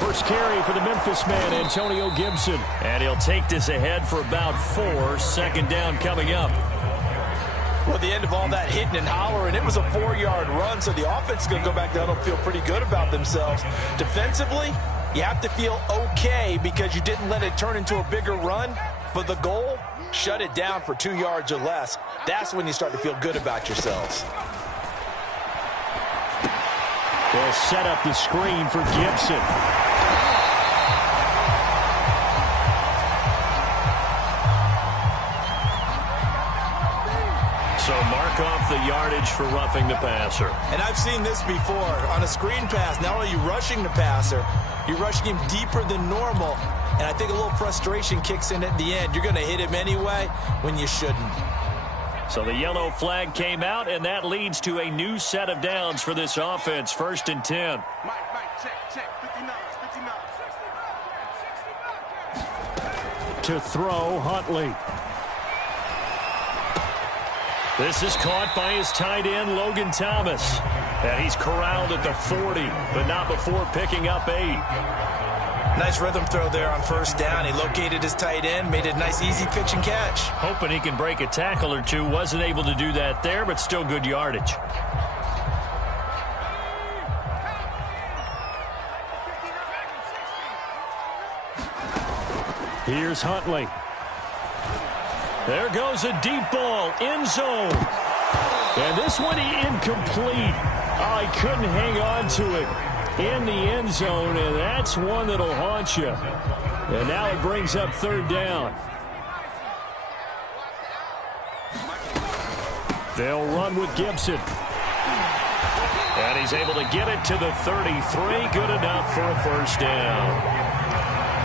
First carry for the Memphis man, Antonio Gibson. And he'll take this ahead for about 4. Second down coming up. Well, at the end of all that hitting and hollering, it was a 4-yard run, so the offense is going to go back down and feel pretty good about themselves. Defensively, you have to feel okay because you didn't let it turn into a bigger run. But the goal, shut it down for 2 yards or less. That's when you start to feel good about yourselves. They'll set up the screen for Gibson. So mark off the yardage for roughing the passer. And I've seen this before. On a screen pass, not only are you rushing the passer, you're rushing him deeper than normal. And I think a little frustration kicks in at the end. You're going to hit him anyway when you shouldn't. So the yellow flag came out, and that leads to a new set of downs for this offense. 1st and 10. Check. 59. To throw, Huntley. This is caught by his tight end, Logan Thomas. And he's corralled at the 40, but not before picking up 8. Nice rhythm throw there on 1st down. He located his tight end, made it a nice easy pitch and catch. Hoping he can break a tackle or two. Wasn't able to do that there, but still good yardage. Here's Huntley. There goes a deep ball, end zone. And this one incomplete. Oh, he couldn't hang on to it in the end zone, and that's one that'll haunt you. And now it brings up 3rd down. They'll run with Gibson. And he's able to get it to the 33. Good enough for a 1st down.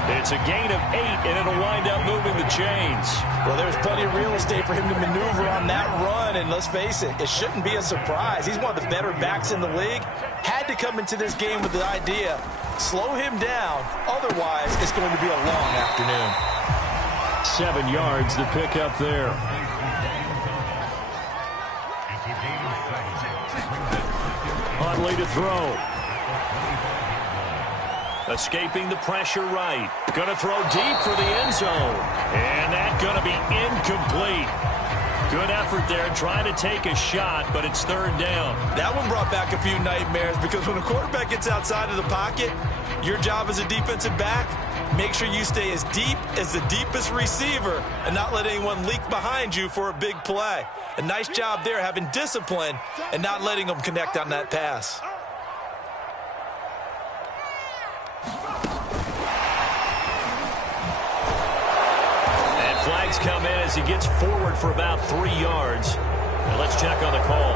It's a gain of 8, and it'll wind up moving the chains. Well, there's plenty of real estate for him to maneuver on that run, and let's face it, it shouldn't be a surprise. He's one of the better backs in the league. Had to come into this game with the idea, slow him down, otherwise it's going to be a long afternoon. 7 yards to pick up there. Huntley to throw. Escaping the pressure right. Going to throw deep for the end zone. And that's going to be incomplete. Good effort there trying to take a shot, but it's 3rd down. That one brought back a few nightmares because when a quarterback gets outside of the pocket, your job as a defensive back, make sure you stay as deep as the deepest receiver and not let anyone leak behind you for a big play. A nice job there having discipline and not letting them connect on that pass. Flags come in as he gets forward for about 3 yards. And let's check on the call.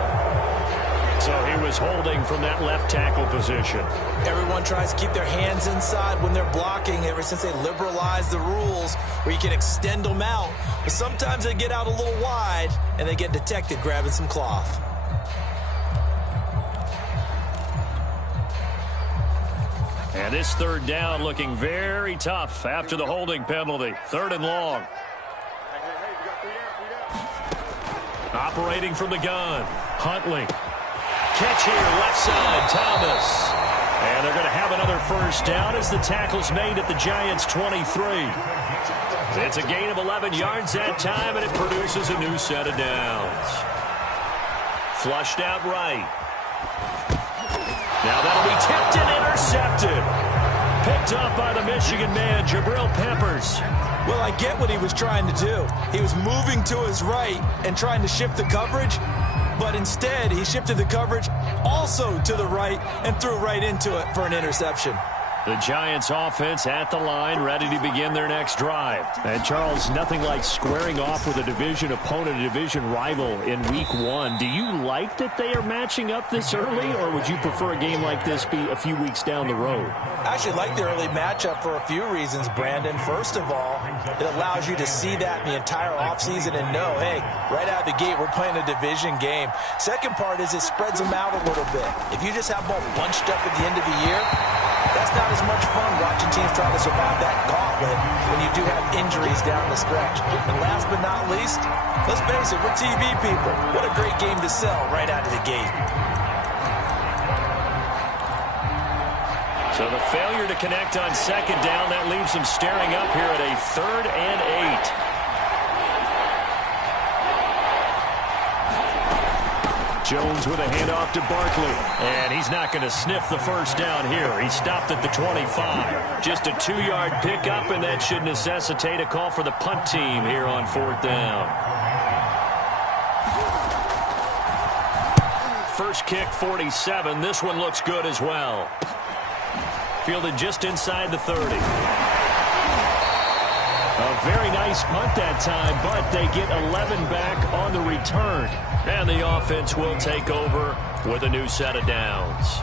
So he was holding from that left tackle position. Everyone tries to keep their hands inside when they're blocking ever since they liberalized the rules where you can extend them out. But sometimes they get out a little wide and they get detected grabbing some cloth. And this 3rd down looking very tough after the holding penalty. 3rd and long. Operating from the gun, Huntley. Catch here, left side, Thomas. And they're going to have another 1st down as the tackle's made at the Giants' 23. It's a gain of 11 yards that time, and it produces a new set of downs. Flushed out right. Now that'll be tipped and intercepted. Picked up by the Michigan man, Jabril Peppers. Well, I get what he was trying to do. He was moving to his right and trying to shift the coverage, but instead he shifted the coverage also to the right and threw right into it for an interception. The Giants offense at the line, ready to begin their next drive. And Charles, nothing like squaring off with a division opponent, a division rival in week 1. Do you like that they are matching up this early, or would you prefer a game like this be a few weeks down the road? I actually like the early matchup for a few reasons, Brandon. First of all, it allows you to see that in the entire offseason and know, hey, right out of the gate, we're playing a division game. Second part is it spreads them out a little bit. If you just have them all bunched up at the end of the year, that's not as much fun watching teams try to survive that gauntlet when you do have injuries down the stretch. And last but not least, let's face it, we're TV people. What a great game to sell right out of the gate. So the failure to connect on second down, that leaves them staring up here at a 3rd and 8. Jones with a handoff to Barkley. And he's not going to sniff the first down here. He stopped at the 25. Just a 2-yard pickup, and that should necessitate a call for the punt team here on 4th down. First kick, 47. This one looks good as well. Fielded just inside the 30. A very nice punt that time, but they get 11 back on the return. And the offense will take over with a new set of downs.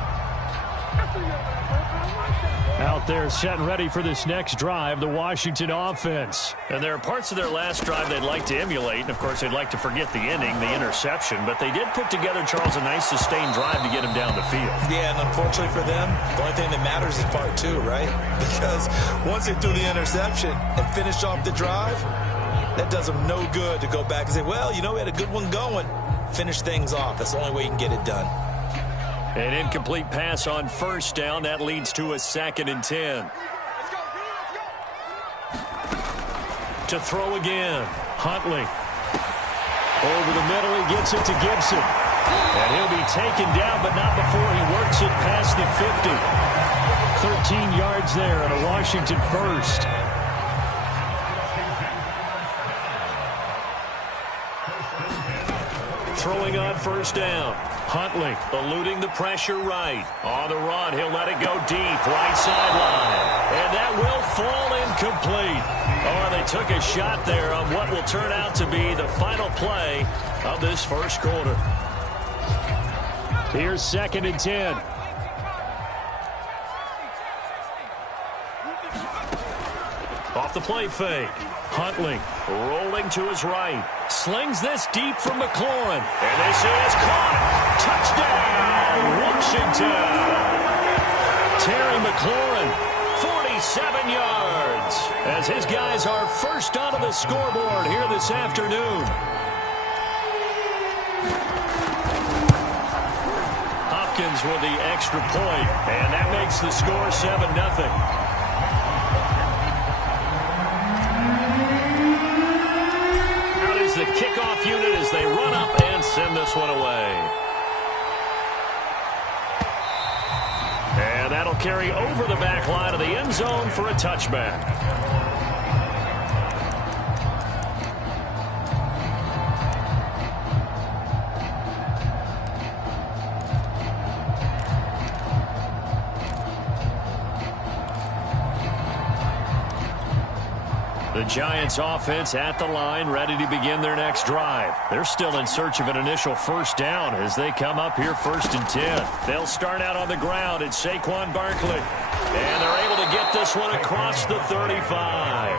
Out there set and ready for this next drive, the Washington offense. And there are parts of their last drive they'd like to emulate. And, of course, they'd like to forget the ending, the interception. But they did put together, Charles, a nice sustained drive to get him down the field. Yeah, and unfortunately for them, the only thing that matters is part 2, right? Because once they threw the interception and finished off the drive, that does them no good to go back and say, well, you know, we had a good one going. Finish things off. That's the only way you can get it done. An incomplete pass on first down. That leads to a 2nd and 10. To throw again. Huntley. Over the middle, he gets it to Gibson. And he'll be taken down, but not before he works it past the 50. 13 yards there and a Washington first. Throwing on first down. Huntley eluding the pressure right. On the run, he'll let it go deep. Right sideline. And that will fall incomplete. Oh, they took a shot there on what will turn out to be the final play of this first quarter. Here's 2nd and 10. Off the play fake. Huntley rolling to his right. Slings this deep from McLaurin. And this is caught. Touchdown, Washington. Terry McLaurin, 47 yards. As his guys are first onto the scoreboard here this afternoon. Hopkins with the extra point. And that makes the score 7-0. The kickoff unit as they run up and send this one away. And that'll carry over the back line of the end zone for a touchback. The Giants offense at the line, ready to begin their next drive. They're still in search of an initial first down as they come up here 1st and 10. They'll start out on the ground. It's Saquon Barkley. And they're able to get this one across the 35.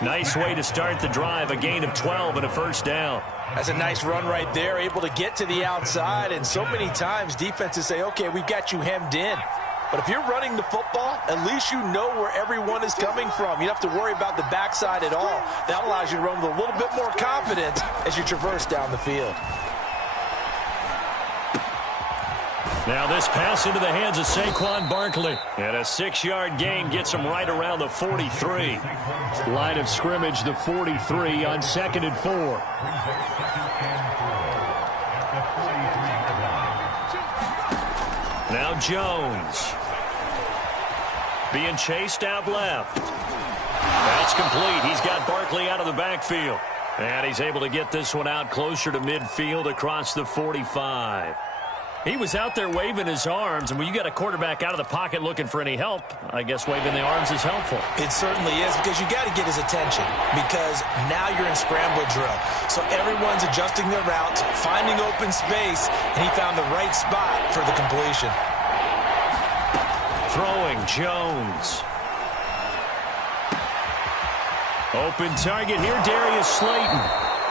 Nice way to start the drive, a gain of 12 and a first down. That's a nice run right there, able to get to the outside. And so many times defenses say, okay, we've got you hemmed in. But if you're running the football, at least you know where everyone is coming from. You don't have to worry about the backside at all. That allows you to run with a little bit more confidence as you traverse down the field. Now this pass into the hands of Saquon Barkley. And a 6-yard gain gets him right around the 43. Line of scrimmage, the 43 on 2nd and 4. Now Jones. Being chased out left. That's complete. He's got Barkley out of the backfield. And he's able to get this one out closer to midfield across the 45. He was out there waving his arms, and when you got a quarterback out of the pocket looking for any help, I guess waving the arms is helpful. It certainly is, because you got to get his attention, because now you're in scramble drill. So everyone's adjusting their routes, finding open space, and he found the right spot for the completion. Throwing, Jones. Open target here, Darius Slayton.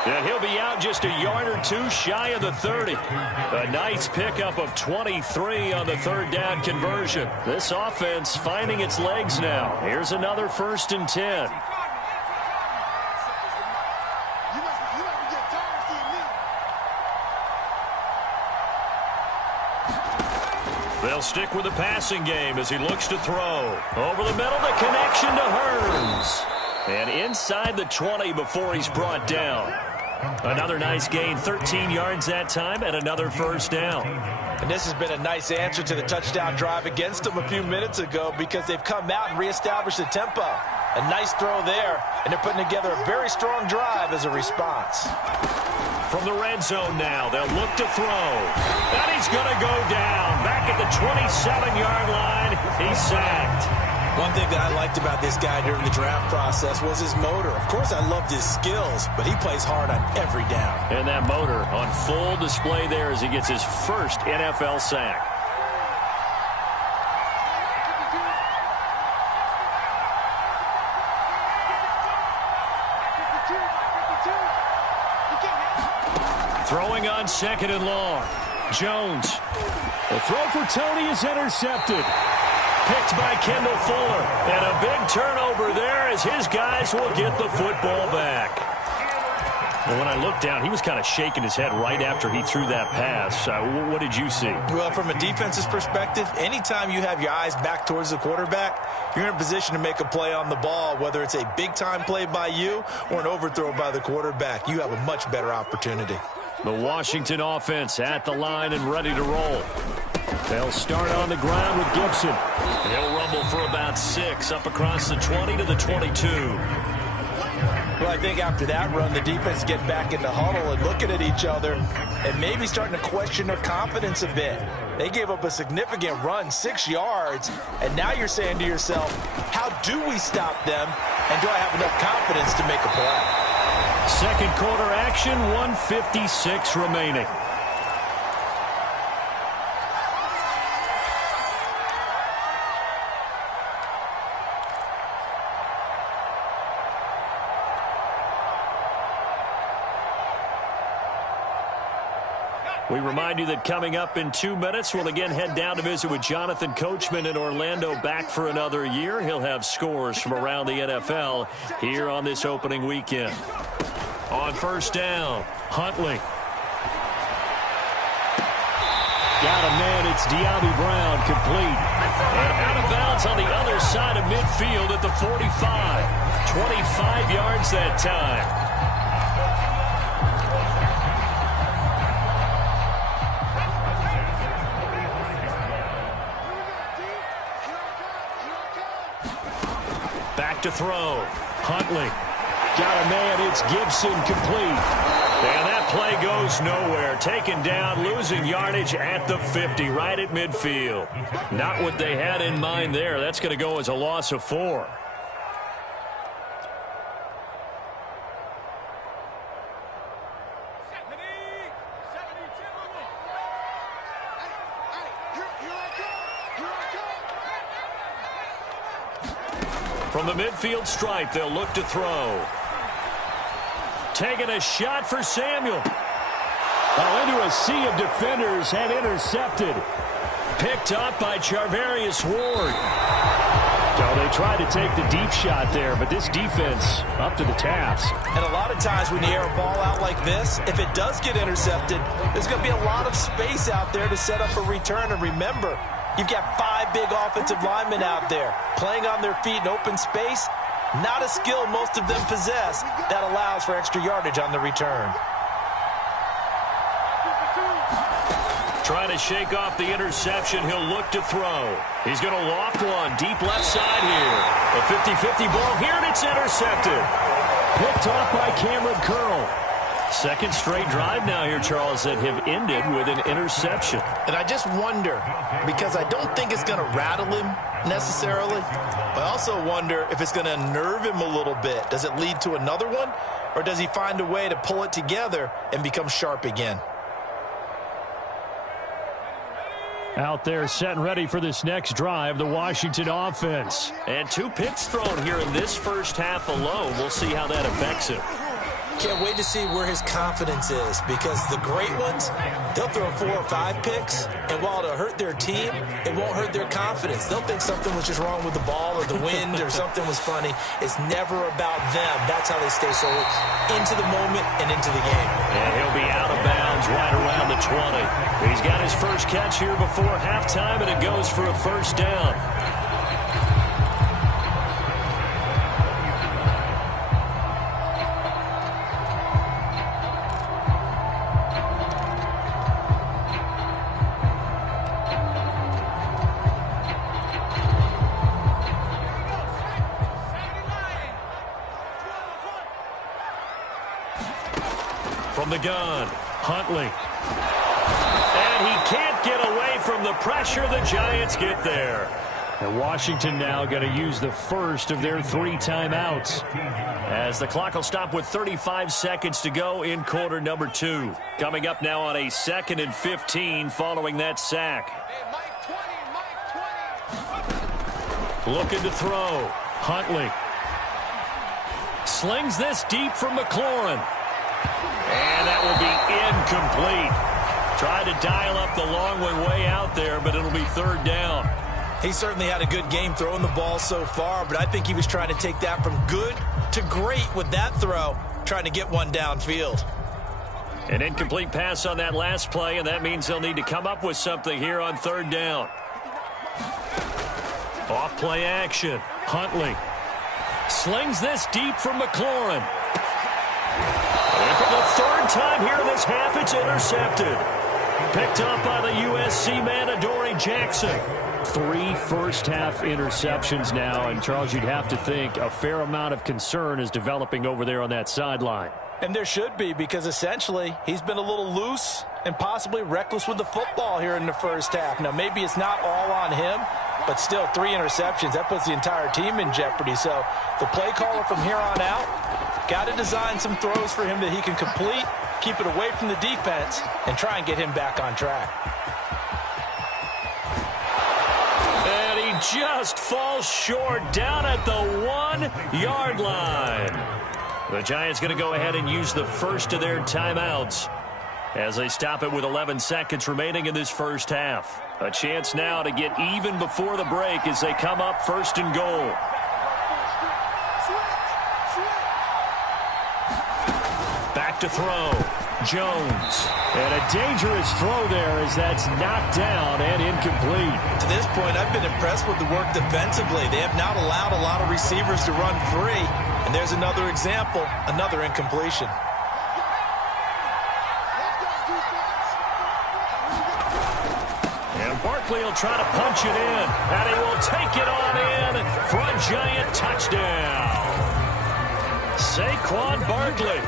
And he'll be out just a yard or two shy of the 30. A nice pickup of 23 on the 3rd down conversion. This offense finding its legs now. Here's another 1st and 10. They'll stick with the passing game as he looks to throw. Over the middle, the connection to Hurns. And inside the 20 before he's brought down. Another nice gain, 13 yards that time, and another first down. And this has been a nice answer to the touchdown drive against them a few minutes ago because they've come out and reestablished the tempo. A nice throw there, and they're putting together a very strong drive as a response. From the red zone now, they'll look to throw. And he's going to go down. Back at the 27-yard line, he's sacked. One thing that I liked about this guy during the draft process was his motor. Of course, I loved his skills, but he plays hard on every down. And that motor on full display there as he gets his first NFL sack. Throwing on 2nd and long. Jones. The throw for Tony is intercepted. Picked by Kendall Fuller. And a big turnover there as his guys will get the football back. And when I looked down, he was kind of shaking his head right after he threw that pass. What did you see? Well, from a defense's perspective, anytime you have your eyes back towards the quarterback, you're in a position to make a play on the ball, whether it's a big-time play by you or an overthrow by the quarterback. You have a much better opportunity. The Washington offense at the line and ready to roll. They'll start on the ground with Gibson. He'll rumble for about 6 up across the 20 to the 22. Well, I think after that run, the defense get back in the huddle and looking at each other and maybe starting to question their confidence a bit. They gave up a significant run, 6 yards, and now you're saying to yourself, how do we stop them, and do I have enough confidence to make a play? Second quarter action, 1:56 remaining. We remind you that coming up in 2 minutes, we'll again head down to visit with Jonathan Coachman in Orlando, back for another year. He'll have scores from around the NFL here on this opening weekend. On first down, Huntley. Got a man, it's De'Ami Brown, complete. And out of bounds on the other side of midfield at the 45. 25 yards that time. Back to throw. Huntley. Got a man, it's Gibson, complete. And that play goes nowhere. Taken down, losing yardage at the 50, right at midfield. Not what they had in mind there. That's going to go as a loss of 4. From the midfield stripe, they'll look to throw. Taking a shot for Samuel. Into a sea of defenders and intercepted. Picked up by Charvarius Ward. So they tried to take the deep shot there, but this defense up to the task. And a lot of times when you air a ball out like this, if it does get intercepted, there's going to be a lot of space out there to set up a return. And remember, you've got 5 big offensive linemen out there playing on their feet in open space. Not a skill most of them possess that allows for extra yardage on the return. Trying to shake off the interception, he'll look to throw. He's going to loft one deep left side here. A 50-50 ball here, and it's intercepted. Picked off by Cameron Curl. Second straight drive now here, Charles, that have ended with an interception. And I just wonder, because I don't think it's going to rattle him necessarily, but I also wonder if it's going to unnerve him a little bit. Does it lead to another one, or does he find a way to pull it together and become sharp again? Out there set and ready for this next drive, the Washington offense. And 2 picks thrown here in this first half alone. We'll see how that affects him. Can't wait to see where his confidence is, because the great ones, they'll throw 4 or 5 picks, and while it'll hurt their team, it won't hurt their confidence. They'll think something was just wrong with the ball or the wind or something was funny. It's never about them. That's how they stay so into the moment and into the game. And he'll be out of bounds right around the 20. He's got his first catch here before halftime, and it goes for a first down. From the gun, Huntley. And he can't get away from the pressure. The Giants get there. And Washington now going to use the first of their 3 timeouts, as the clock will stop with 35 seconds to go in quarter number 2. Coming up now on a 2nd and 15 following that sack. Looking to throw. Huntley slings this deep from McLaurin. And that will be incomplete. Tried to dial up the long way out there, but it'll be 3rd down. He certainly had a good game throwing the ball so far, but I think he was trying to take that from good to great with that throw, trying to get one downfield. An incomplete pass on that last play, and that means they'll need to come up with something here on 3rd down. Off play action. Huntley slings this deep from McLaurin. And for the 3rd time here in this half, it's intercepted. Picked up by the USC man, Adoree Jackson. 3 first-half interceptions now, and Charles, you'd have to think a fair amount of concern is developing over there on that sideline. And there should be, because essentially he's been a little loose and possibly reckless with the football here in the first half. Now, maybe it's not all on him, but still 3 interceptions. That puts the entire team in jeopardy. So the play caller from here on out got to design some throws for him that he can complete, keep it away from the defense, and try and get him back on track. And he just falls short down at the 1-yard line. The Giants going to go ahead and use the first of their timeouts as they stop it with 11 seconds remaining in this first half. A chance now to get even before the break as they come up 1st and goal. Back to throw. Jones. And a dangerous throw there as that's knocked down and incomplete. To this point, I've been impressed with the work defensively. They have not allowed a lot of receivers to run free. And there's another example, another incompletion. And Barkley will try to punch it in. And he will take it on in for a Giant touchdown. Saquon Barkley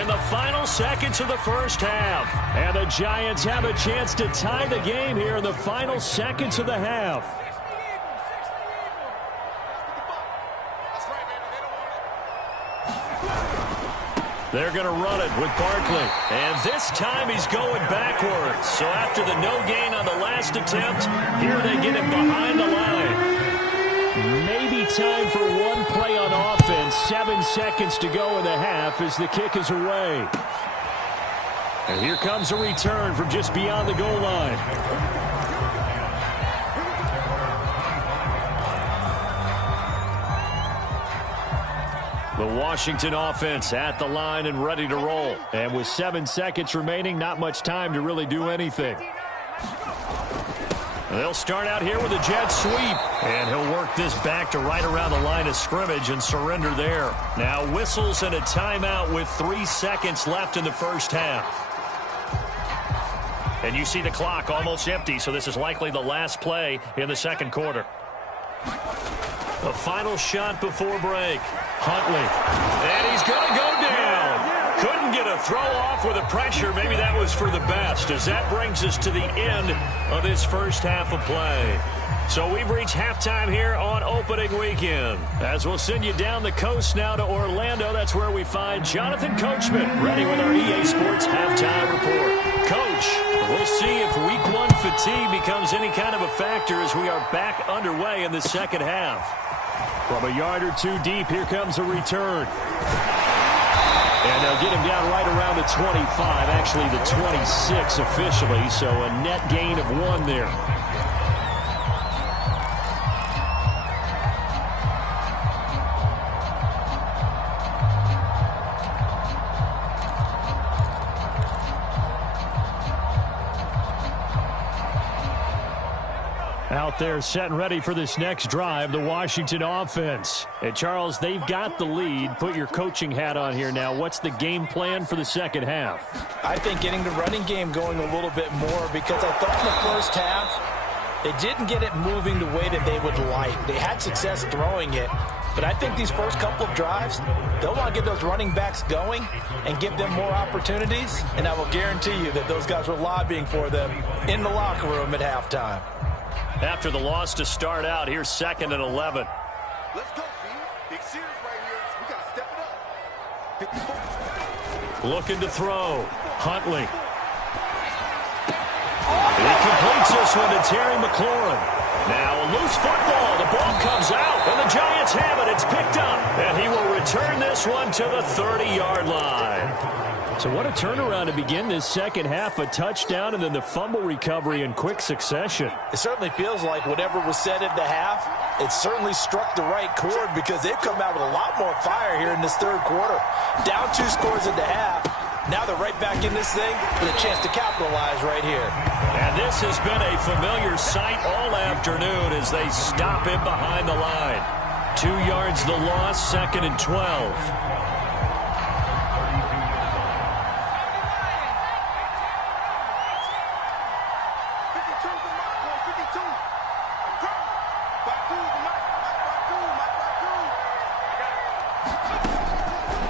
in the final seconds of the first half. And the Giants have a chance to tie the game here in the final seconds of the half. They're going to run it with Barkley. And this time he's going backwards. So after the no gain on the last attempt, here they get him behind the line. Maybe time for one play on offense. 7 seconds to go in the half as the kick is away. And here comes a return from just beyond the goal line. The Washington offense at the line and ready to roll. And with 7 seconds remaining, not much time to really do anything. They'll start out here with a jet sweep. And he'll work this back to right around the line of scrimmage and surrender there. Now whistles and a timeout with 3 seconds left in the first half. And you see the clock almost empty, so this is likely the last play in the second quarter. The final shot before break. Huntley. And he's going to go down. Couldn't get a throw off with the pressure. Maybe that was for the best, as that brings us to the end of this first half of play. So we've reached halftime here on opening weekend. As we'll send you down the coast now to Orlando, that's where we find Jonathan Coachman ready with our EA Sports halftime report. Coach, we'll see if week 1 fatigue becomes any kind of a factor as we are back underway in the second half. From a yard or two deep, here comes a return. And they'll get him down right around the 25, actually the 26 officially, so a net gain of 1 there. Out there set and ready for this next drive, the Washington offense. And Charles, they've got the lead. Put your coaching hat on here now. What's the game plan for the second half? I think getting the running game going a little bit more, because I thought in the first half they didn't get it moving the way that they would like. They had success throwing it, but I think these first couple of drives, they'll want to get those running backs going and give them more opportunities, and I will guarantee you that those guys were lobbying for them in the locker room at halftime. After the loss to start out, here's 2nd and 11. Let's go, B. Big series right here. We got to step it up. 54. Looking to throw. Huntley. He completes this one to Terry McLaurin. Now a loose football. The ball comes out, and the Giants have it. It's picked up, and he will return this one to the 30-yard line. So what a turnaround to begin this second half. A touchdown and then the fumble recovery in quick succession. It certainly feels like whatever was said at the half, it certainly struck the right chord, because they've come out with a lot more fire here in this third quarter. Down 2 scores at the half. Now they're right back in this thing with a chance to capitalize right here. And this has been a familiar sight all afternoon as they stop him behind the line. 2 yards the loss, 2nd and 12.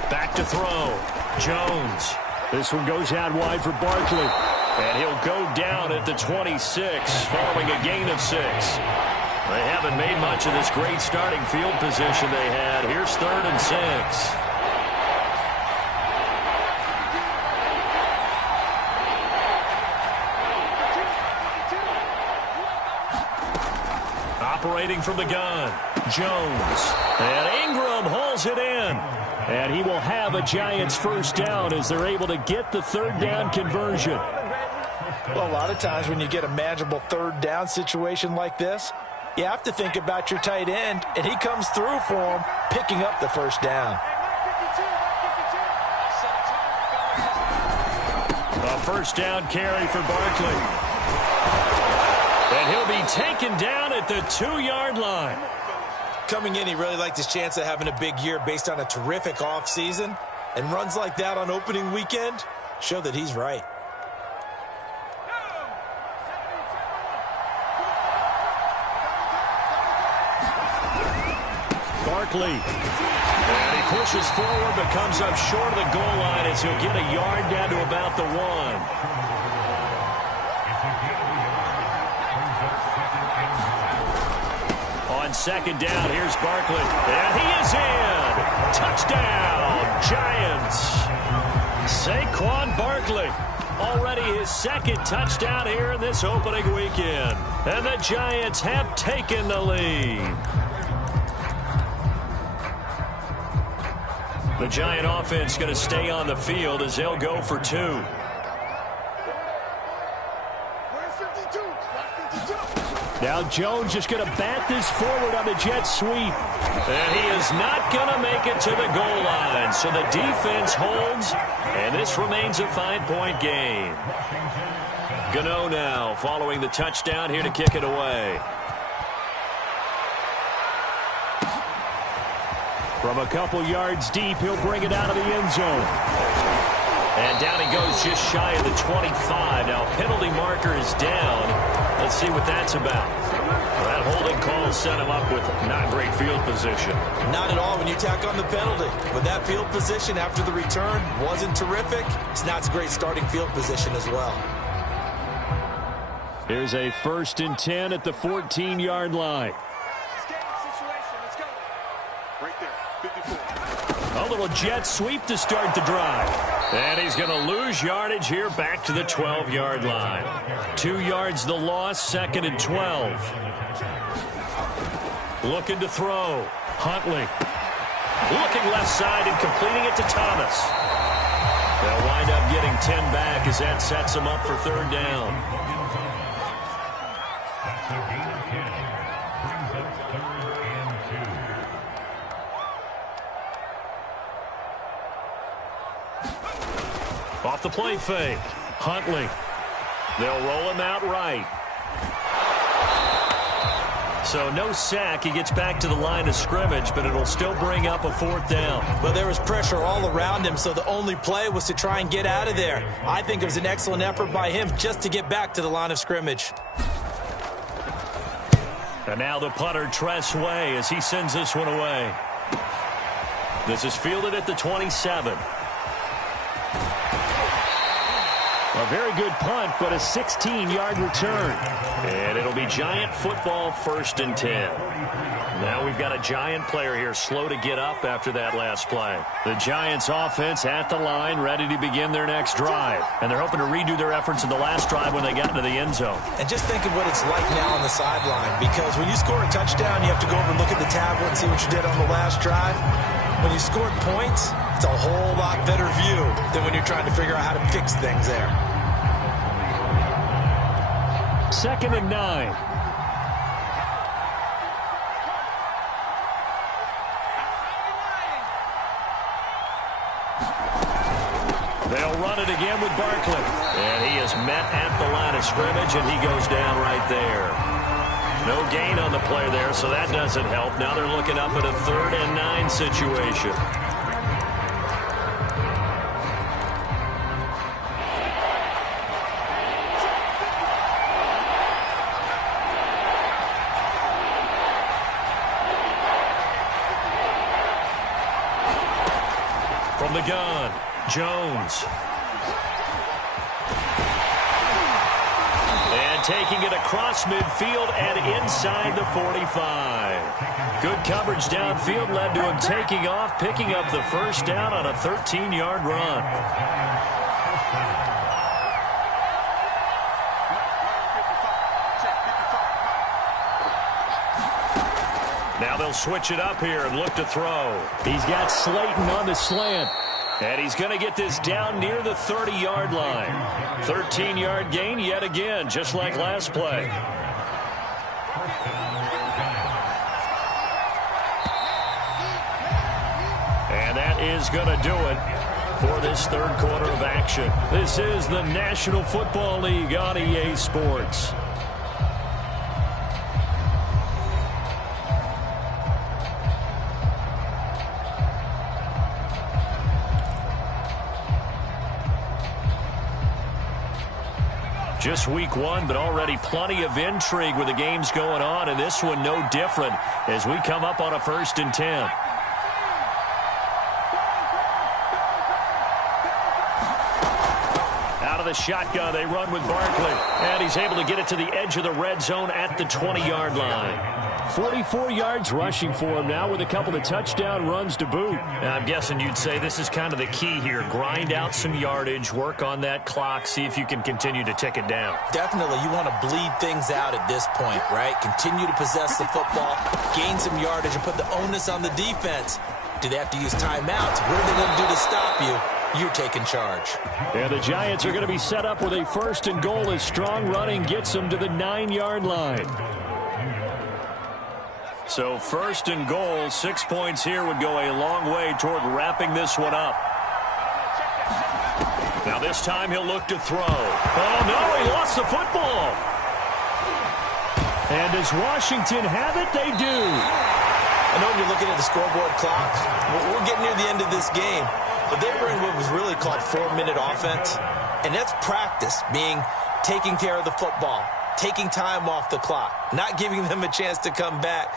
Back to throw. Jones. This one goes out wide for Barkley. And he'll go down at the 26 following a gain of 6. They haven't made much of this great starting field position they had. Here's 3rd and 6. Operating from the gun, Jones. And Ingram hauls it in. And he will have a Giants first down as they're able to get the 3rd down conversion. Well, a lot of times when you get a manageable 3rd down situation like this, you have to think about your tight end, and he comes through for him, picking up the first down. A first down carry for Barkley. And he'll be taken down at the 2-yard line. Coming in, he really liked his chance of having a big year based on a terrific offseason. And runs like that on opening weekend show that he's right. Barkley. And he pushes forward but comes up short of the goal line as he'll get a yard down to about the 1. On 2nd down, here's Barkley. And he is in. Touchdown, Giants. Saquon Barkley. Already his 2nd touchdown here in this opening weekend. And the Giants have taken the lead. The Giant offense going to stay on the field as they'll go for 2. Now Jones just going to bat this forward on the jet sweep. And he is not going to make it to the goal line. So the defense holds, and this remains a 5-point game. Gano now following the touchdown here to kick it away. From a couple yards deep, he'll bring it out of the end zone. And down he goes just shy of the 25. Now penalty marker is down. Let's see what that's about. Well, that holding call set him up with not great field position. Not at all when you tack on the penalty. But that field position after the return wasn't terrific. It's not a great starting field position as well. Here's a 1st and 10 at the 14-yard line. Let's go. Right there, 54. A little jet sweep to start the drive. And he's going to lose yardage here back to the 12-yard line. 2 yards the loss, 2nd and 12. Looking to throw. Huntley. Looking left side and completing it to Thomas. They'll wind up getting 10 back as that sets them up for third down. Off the play fake. Huntley. They'll roll him out right. So no sack. He gets back to the line of scrimmage, but it'll still bring up a fourth down. Well, there was pressure all around him, so the only play was to try and get out of there. I think it was an excellent effort by him just to get back to the line of scrimmage. And now the punter, Tress Way, as he sends this one away. This is fielded at the 27. A very good punt, but a 16-yard return. And it'll be Giant football, 1st and 10. Now we've got a Giant player here slow to get up after that last play. The Giants offense at the line, ready to begin their next drive. And they're hoping to redo their efforts in the last drive when they got into the end zone. And just think of what it's like now on the sideline, because when you score a touchdown, you have to go over and look at the tablet and see what you did on the last drive. When you scored points, it's a whole lot better view than when you're trying to figure out how to fix things there. 2nd and 9. They'll run it again with Barkley. And he is met at the line of scrimmage, and he goes down right there. No gain on the play there, so that doesn't help. Now they're looking up at a 3rd and 9 situation. From the gun, Jones. And taking it across midfield and inside the 45. Good coverage downfield led to him taking off, picking up the first down on a 13-yard run. Now they'll switch it up here and look to throw. He's got Slayton on the slant. And he's going to get this down near the 30-yard line. 13-yard gain yet again, just like last play. And that is going to do it for this third quarter of action. This is the National Football League on EA Sports. Just week 1, but already plenty of intrigue with the games going on, and this one no different as we come up on a 1st and 10. Out of the shotgun, they run with Barkley, and he's able to get it to the edge of the red zone at the 20-yard line. 44 yards rushing for him now with a couple of touchdown runs to boot. I'm guessing you'd say this is kind of the key here. Grind out some yardage, work on that clock, see if you can continue to tick it down. Definitely, you want to bleed things out at this point, right? Continue to possess the football, gain some yardage, and put the onus on the defense. Do they have to use timeouts? What are they going to do to stop you? You're taking charge. And the Giants are going to be set up with a 1st and goal as strong running gets them to the 9-yard line. So 1st and goal, 6 points here would go a long way toward wrapping this one up. Now this time he'll look to throw. Oh no, he lost the football. And does Washington have it? They do. I know when you're looking at the scoreboard clock, we're getting near the end of this game, but they were in what was really called 4-minute offense. And that's practice, being taking care of the football, taking time off the clock, not giving them a chance to come back.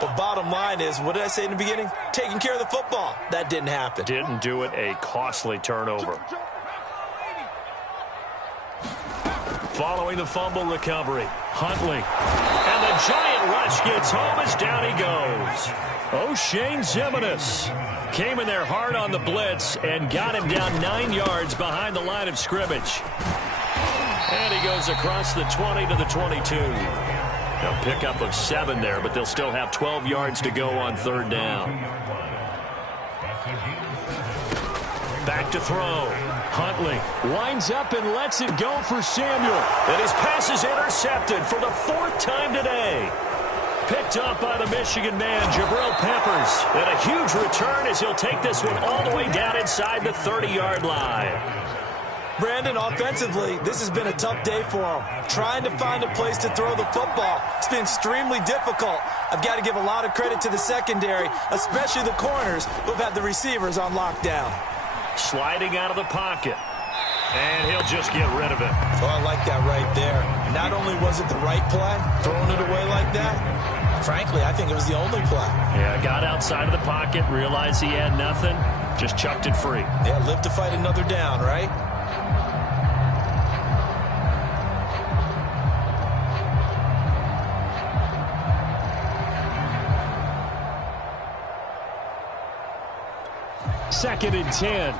But bottom line is, what did I say in the beginning? Taking care of the football. That didn't happen. Didn't do it. A costly turnover. Following the fumble recovery, Huntley. And the Giant rush gets home as down he goes. O'Shane Ximines came in there hard on the blitz and got him down 9 yards behind the line of scrimmage. And he goes across the 20 to the 22. They'll pick up of 7 there, but they'll still have 12 yards to go on 3rd down. Back to throw. Huntley winds up and lets it go for Samuel. And his pass is intercepted for the 4th time today. Picked up by the Michigan man, Jabril Peppers. And a huge return as he'll take this one all the way down inside the 30-yard line. Brandon, offensively, this has been a tough day for him. Trying to find a place to throw the football. It's been extremely difficult. I've got to give a lot of credit to the secondary, especially the corners who've had the receivers on lockdown. Sliding out of the pocket. And he'll just get rid of it. Oh, I like that right there. Not only was it the right play, throwing it away like that, frankly, I think it was the only play. Yeah, got outside of the pocket, realized he had nothing, just chucked it free. Yeah, live to fight another down, right? Second and 10.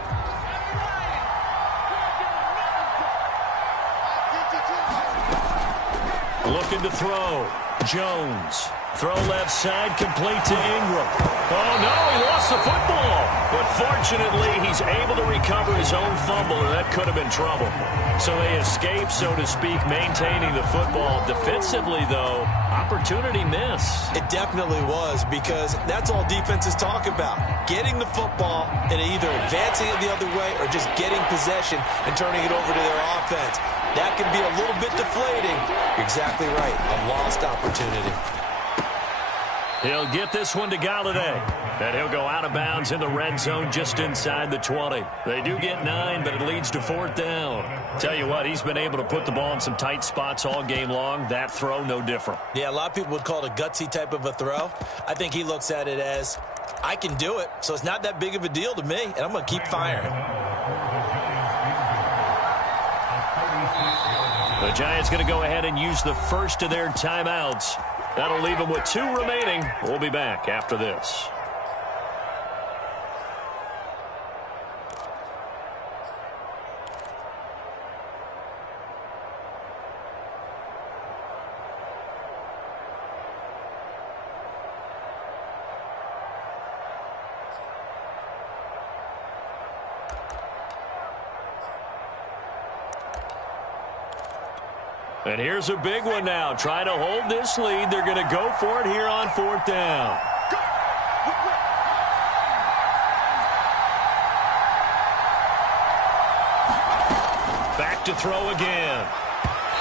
Looking to throw. Jones. Throw left side, complete to Ingram. Oh, no, he lost the football. But fortunately, he's able to recover his own fumble, and that could have been trouble. So they escape, so to speak, maintaining the football. Defensively, though, opportunity miss. It definitely was, because that's all defenses talk about. Getting the football and either advancing it the other way or just getting possession and turning it over to their offense. That can be a little bit deflating. You're exactly right. A lost opportunity. He'll get this one to Galladay. And he'll go out of bounds in the red zone just inside the 20. They do get 9, but it leads to 4th down. Tell you what, he's been able to put the ball in some tight spots all game long. That throw, no different. Yeah, a lot of people would call it a gutsy type of a throw. I think he looks at it as, I can do it, so it's not that big of a deal to me, and I'm going to keep firing. The Giants going to go ahead and use the first of their timeouts. That'll leave them with 2 remaining. We'll be back after this. And here's a big one now. Trying to hold this lead. They're going to go for it here on 4th down. Back to throw again.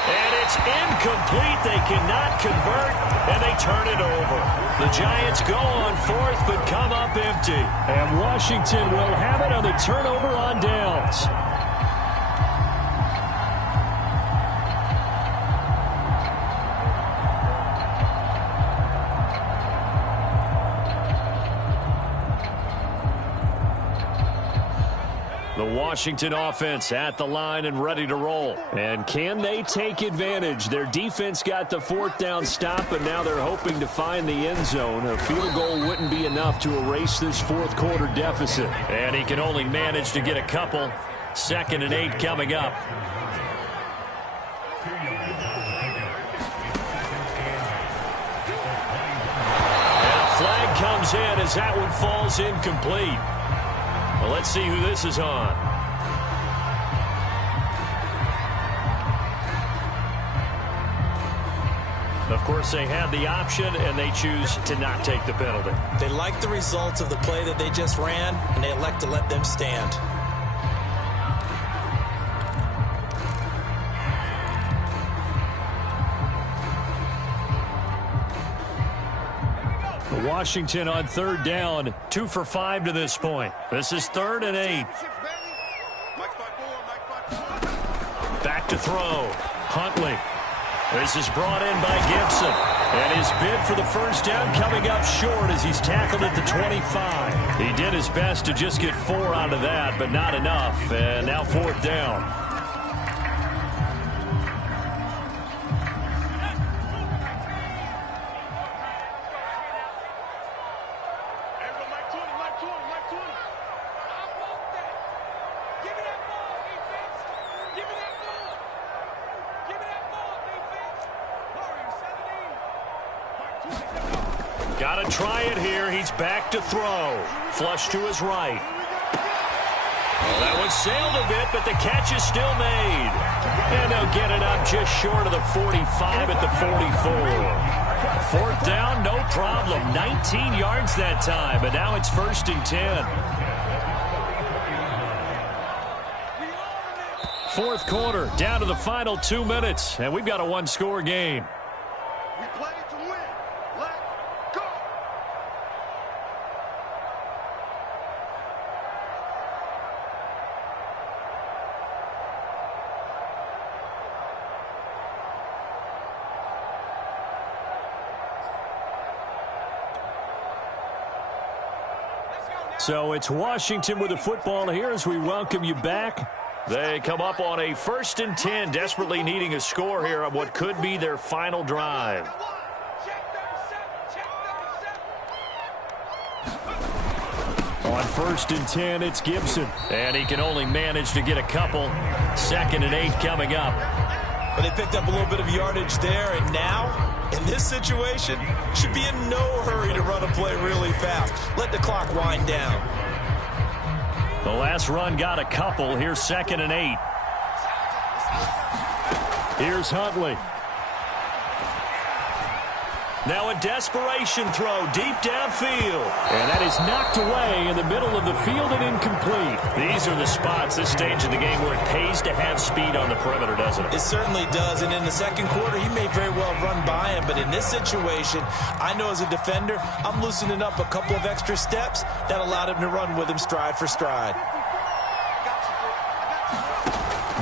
And it's incomplete. They cannot convert, and they turn it over. The Giants go on 4th, but come up empty. And Washington will have it on the turnover on downs. The Washington offense at the line and ready to roll. And can they take advantage? Their defense got the 4th down stop, but now they're hoping to find the end zone. A field goal wouldn't be enough to erase this 4th quarter deficit. And he can only manage to get a couple. 2nd and 8 coming up. And a flag comes in as that one falls incomplete. Well, let's see who this is on. Of course, they had the option, and they choose to not take the penalty. They like the results of the play that they just ran, and they elect to let them stand. Washington on 3rd down, 2 for 5 to this point. This is 3rd and 8. Back to throw. Huntley. This is brought in by Gibson. And his bid for the first down coming up short as he's tackled at the 25. He did his best to just get 4 out of that, but not enough. And now 4th down. Got to try it here. He's back to throw. Flush to his right. Well, that one sailed a bit, but the catch is still made. And they'll get it up just short of the 45 at the 44. Fourth down, no problem. 19 yards that time, but now it's 1st and 10. Fourth quarter, down to the final 2 minutes, and we've got a one-score game. We play to win. Let's go. So it's Washington with the football here as we welcome you back. They come up on a 1st and 10, desperately needing a score here on what could be their final drive. On 1st and 10, it's Gibson. And he can only manage to get a couple. 2nd and 8 coming up. But they picked up a little bit of yardage there, and now, in this situation, should be in no hurry to run a play really fast. Let the clock wind down. The last run got a couple. Here's 2nd and 8. Here's Huntley. Now a desperation throw deep downfield. And that is knocked away in the middle of the field and incomplete. These are the spots, this stage of the game, where it pays to have speed on the perimeter, doesn't it? It certainly does. And in the second quarter, he may very well run by him. But in this situation, I know as a defender, I'm loosening up a couple of extra steps that allowed him to run with him stride for stride.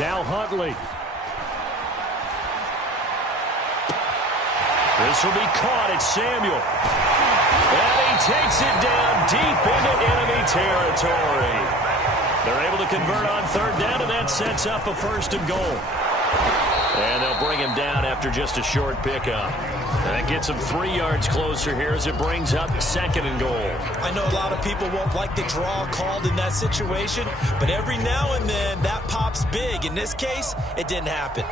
Now Huntley. This will be caught at Samuel. And he takes it down deep into enemy territory. They're able to convert on 3rd down, and that sets up a 1st and goal. And they'll bring him down after just a short pickup. That gets him 3 yards closer here as it brings up 2nd and goal. I know a lot of people won't like the draw called in that situation, but every now and then that pops big. In this case, it didn't happen.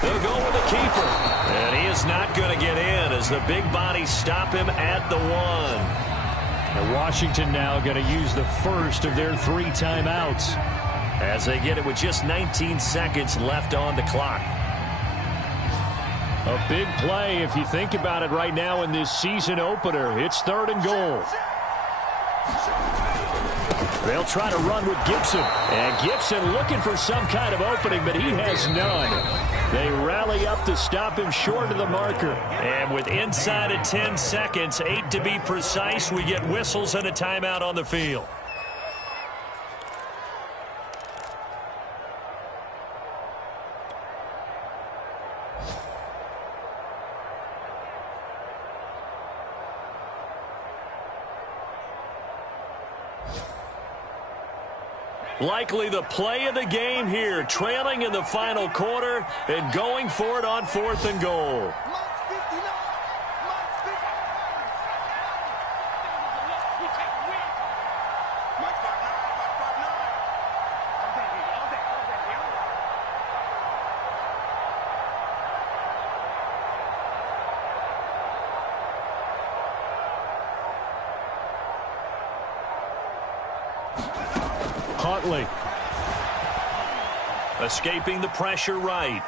They'll go with the keeper. And he is not going to get in as the big bodies stop him at the 1. And Washington now going to use the first of their 3 timeouts as they get it with just 19 seconds left on the clock. A big play if you think about it right now in this season opener. It's 3rd and goal. They'll try to run with Gibson. And Gibson looking for some kind of opening, but he has none. They rally up to stop him short of the marker. And with inside of 10 seconds, 8 to be precise, we get whistles and a timeout on the field. Likely the play of the game here, trailing in the final quarter and going for it on 4th and goal. Huntley. Escaping the pressure right.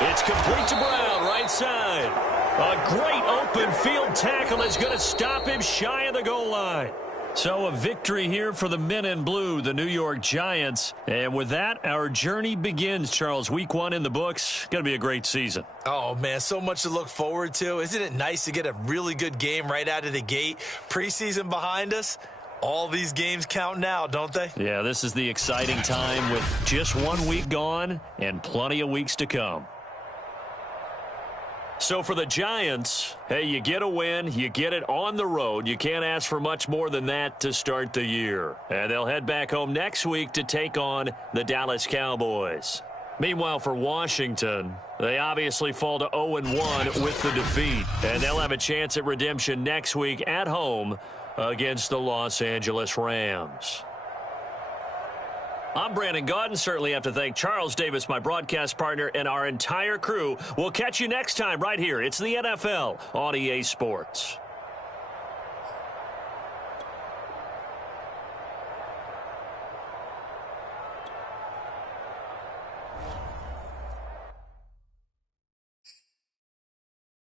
It's complete to Brown, right side. A great open field tackle is going to stop him shy of the goal line. So a victory here for the men in blue, the New York Giants. And with that, our journey begins, Charles. Week 1 in the books. Going to be a great season. Oh, man, so much to look forward to. Isn't it nice to get a really good game right out of the gate? Preseason behind us. All these games count now, don't they? Yeah, this is the exciting time with just 1 week gone and plenty of weeks to come. So for the Giants, hey, you get a win, you get it on the road. You can't ask for much more than that to start the year. And they'll head back home next week to take on the Dallas Cowboys. Meanwhile, for Washington, they obviously fall to 0-1 with the defeat. And they'll have a chance at redemption next week at home against the Los Angeles Rams. I'm Brandon Gaudin. Certainly have to thank Charles Davis, my broadcast partner, and our entire crew. We'll catch you next time right here. It's the NFL on EA Sports.